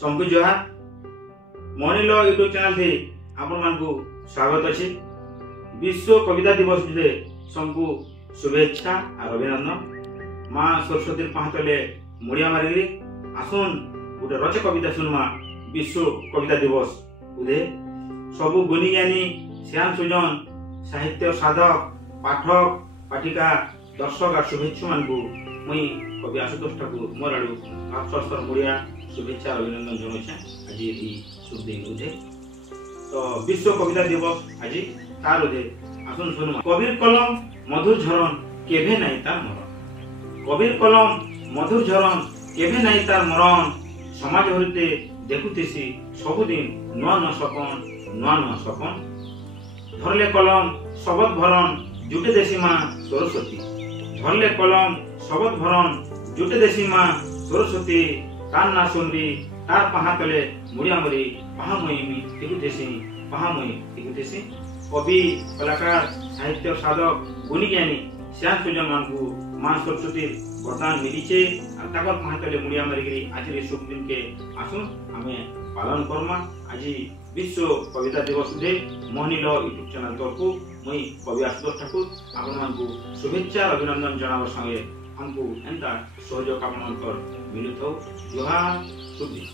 सबको जोहार morning law YouTube channel थे आपण मानकु स्वागत अछि। विश्व कविता दिवस जे सबको शुभेच्छा और अभिनंदन। माँ सरस्वती पहातले मुड़िया मारिगिरी आसुन गोटे रच कविता सुनमा। विश्व कविता दिवस उदे सबु गुणी ज्ञानी श्याम सुजन साहित्य साधक पाठक पाठिका दर्शक और शुभेच्छु मानकु मुई कवि आशुतोष ठाकुर मोर आड़ू भावसर मुड़िया शुभेच्छा अभिनंदन जनाऊे। आज ये शुभ दिन उदे तो विश्व कविता दिवस आज तार उदे आसुन सुनुमा। कबीर कलम मधुर झरण केभे नाई तार मरण। कबीर कलम मधुर झरण केभे नाई तार मरण। समाज हरिते देखुतेसी सबुदिन नुआ नुआ सपन नुआ नुआ सपन। धरले कलम शबद भरण जुटे देसी माँ सरस्वती। धरले कलम शबद भरण जुटे देसी माँ सरस्वती। तार ना सुनरी तार पहा तले मुड़िया मरी पहा मुई टिकुतेसी पहा मुई टिकुतेसी। कवि कलाकार साहित्य साधक गुणी ज्ञानी श्याम सुजन मानकु माँ सरस्वती वरदान मिलीचे और ताकर पहा तले मुड़िया मरिगिरी आज शुभ दिन के आसुन आमे पालन करमा। आज विश्व कविता दिवस दे मोहनी लॉ यूट्यूब चैनल तरफु मुई कवि आशुतोष ठाकुर आपण मानकु शुभेच्छा अभिनंदन जनावर संगे हमको एंता सहयोग आपण मानकर मिलुथौ। जोहार शुभ दिन।